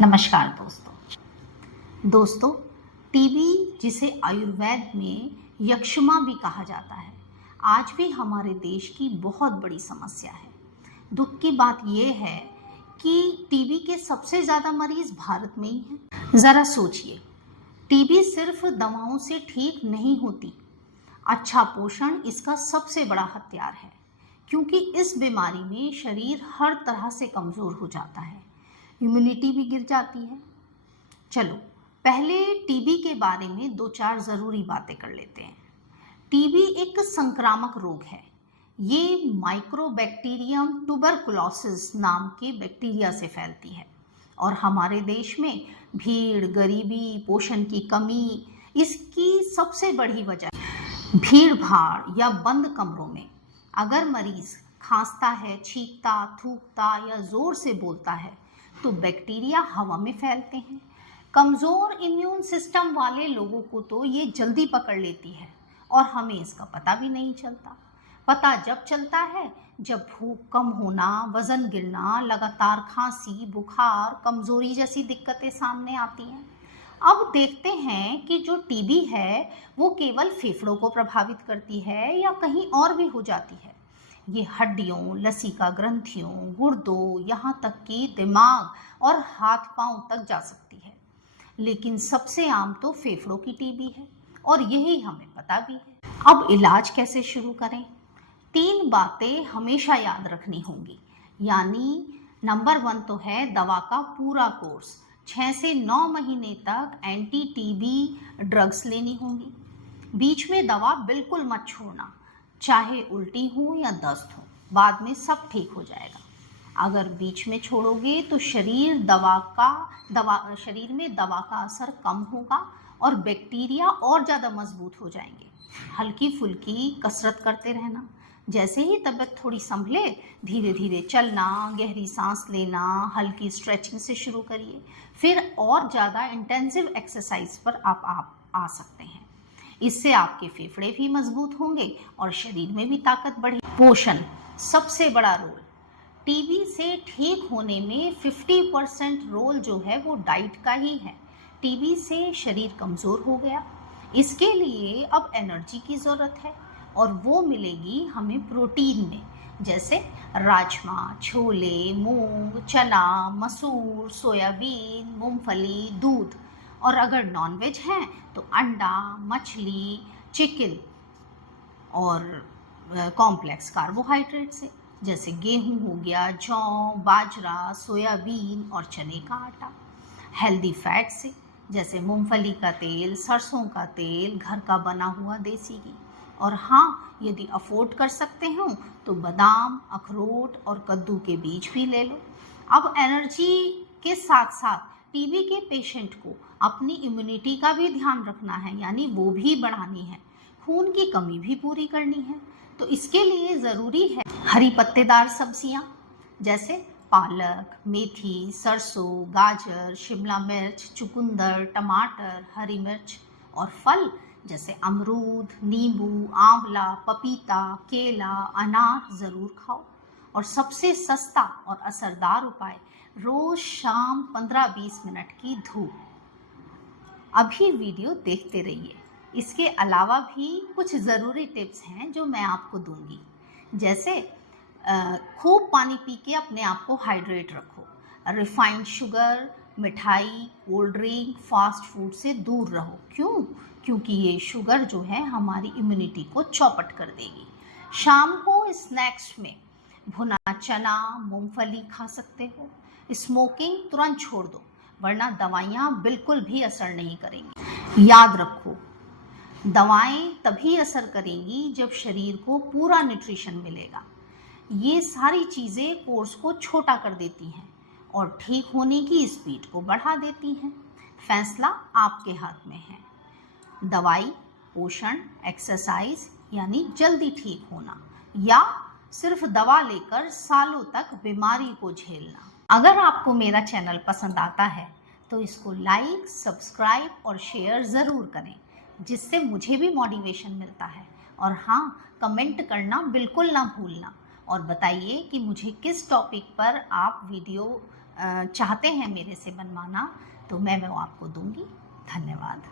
नमस्कार दोस्तों, टीबी जिसे आयुर्वेद में यक्ष्मा भी कहा जाता है, आज भी हमारे देश की बहुत बड़ी समस्या है। दुख की बात यह है कि टीबी के सबसे ज़्यादा मरीज भारत में ही हैं। ज़रा सोचिए, टीबी सिर्फ दवाओं से ठीक नहीं होती। अच्छा पोषण इसका सबसे बड़ा हथियार है, क्योंकि इस बीमारी में शरीर हर तरह से कमज़ोर हो जाता है, इम्यूनिटी भी गिर जाती है। चलो पहले टीबी के बारे में दो चार ज़रूरी बातें कर लेते हैं। टीबी एक संक्रामक रोग है। ये माइक्रोबैक्टीरियम ट्यूबरकुलोसिस नाम के बैक्टीरिया से फैलती है और हमारे देश में भीड़, गरीबी, पोषण की कमी इसकी सबसे बड़ी वजह है। भीड़ भाड़ या बंद कमरों में अगर मरीज खांसता है, छींकता, थूकता या ज़ोर से बोलता है तो बैक्टीरिया हवा में फैलते हैं। कमज़ोर इम्यून सिस्टम वाले लोगों को तो ये जल्दी पकड़ लेती है और हमें इसका पता भी नहीं चलता। पता जब चलता है जब भूख कम होना, वज़न गिरना, लगातार खांसी, बुखार, कमज़ोरी जैसी दिक्कतें सामने आती हैं। अब देखते हैं कि जो टीबी है वो केवल फेफड़ों को प्रभावित करती है या कहीं और भी हो जाती है। ये हड्डियों, लसिका ग्रंथियों, गुर्दों, यहाँ तक कि दिमाग और हाथ पांव तक जा सकती है। लेकिन सबसे आम तो फेफड़ों की टीबी है और यही हमें पता भी है। अब इलाज कैसे शुरू करें? 3 बातें हमेशा याद रखनी होंगी। यानी नंबर 1 तो है दवा का पूरा कोर्स। 6 से 9 महीने तक एंटी टीबी ड्रग्स लेनी होंगी। बीच में दवा बिल्कुल मत छोड़ना, चाहे उल्टी हो या दस्त हो, बाद में सब ठीक हो जाएगा। अगर बीच में छोड़ोगे तो शरीर में दवा का असर कम होगा और बैक्टीरिया और ज़्यादा मजबूत हो जाएंगे। हल्की फुल्की कसरत करते रहना। जैसे ही तबीयत थोड़ी संभले, धीरे धीरे चलना, गहरी सांस लेना, हल्की स्ट्रेचिंग से शुरू करिए। फिर और ज़्यादा इंटेंसिव एक्सरसाइज पर आप आ सकते हैं। इससे आपके फेफड़े भी मजबूत होंगे और शरीर में भी ताकत बढ़ेगी। पोषण सबसे बड़ा रोल। टीबी से ठीक होने में 50% रोल जो है वो डाइट का ही है। टीबी से शरीर कमज़ोर हो गया, इसके लिए अब एनर्जी की ज़रूरत है और वो मिलेगी हमें प्रोटीन में, जैसे राजमा, छोले, मूंग, चना, मसूर, सोयाबीन, मूंगफली, दूध। और अगर नॉनवेज हैं तो अंडा, मछली, चिकन और कॉम्प्लेक्स कार्बोहाइड्रेट से, जैसे गेहूं हो गया, जौ, बाजरा, सोयाबीन और चने का आटा। हेल्दी फैट से, जैसे मूंगफली का तेल, सरसों का तेल, घर का बना हुआ देसी घी। और हाँ, यदि अफोर्ड कर सकते हो तो बादाम, अखरोट और कद्दू के बीज भी ले लो। अब एनर्जी के साथ साथ टीबी के पेशेंट को अपनी इम्यूनिटी का भी ध्यान रखना है, यानी वो भी बढ़ानी है। खून की कमी भी पूरी करनी है, तो इसके लिए ज़रूरी है हरी पत्तेदार सब्जियां, जैसे पालक, मेथी, सरसों, गाजर, शिमला मिर्च, चुकंदर, टमाटर, हरी मिर्च। और फल जैसे अमरूद, नींबू, आंवला, पपीता, केला, अनार ज़रूर खाओ। और सबसे सस्ता और असरदार उपाय, रोज़ शाम 15-20 मिनट की धूप। अभी वीडियो देखते रहिए। इसके अलावा भी कुछ ज़रूरी टिप्स हैं जो मैं आपको दूंगी, जैसे खूब पानी पी के अपने आप को हाइड्रेट रखो। रिफाइंड शुगर, मिठाई, कोल्ड ड्रिंक, फास्ट फूड से दूर रहो। क्यों? क्योंकि ये शुगर जो है हमारी इम्यूनिटी को चौपट कर देगी। शाम को स्नैक्स में भुना चना, मूंगफली खा सकते हो। स्मोकिंग तुरंत छोड़ दो, वरना दवाइयाँ बिल्कुल भी असर नहीं करेंगी। याद रखो, दवाएं तभी असर करेंगी जब शरीर को पूरा न्यूट्रिशन मिलेगा। ये सारी चीज़ें कोर्स को छोटा कर देती हैं और ठीक होने की स्पीड को बढ़ा देती हैं। फैसला आपके हाथ में है। दवाई, पोषण, एक्सरसाइज यानी जल्दी ठीक होना, या सिर्फ दवा लेकर सालों तक बीमारी को झेलना। अगर आपको मेरा चैनल पसंद आता है तो इसको लाइक, सब्सक्राइब और शेयर ज़रूर करें, जिससे मुझे भी मोटिवेशन मिलता है। और हाँ, कमेंट करना बिल्कुल ना भूलना और बताइए कि मुझे किस टॉपिक पर आप वीडियो चाहते हैं मेरे से बनवाना तो मैं वो आपको दूंगी। धन्यवाद।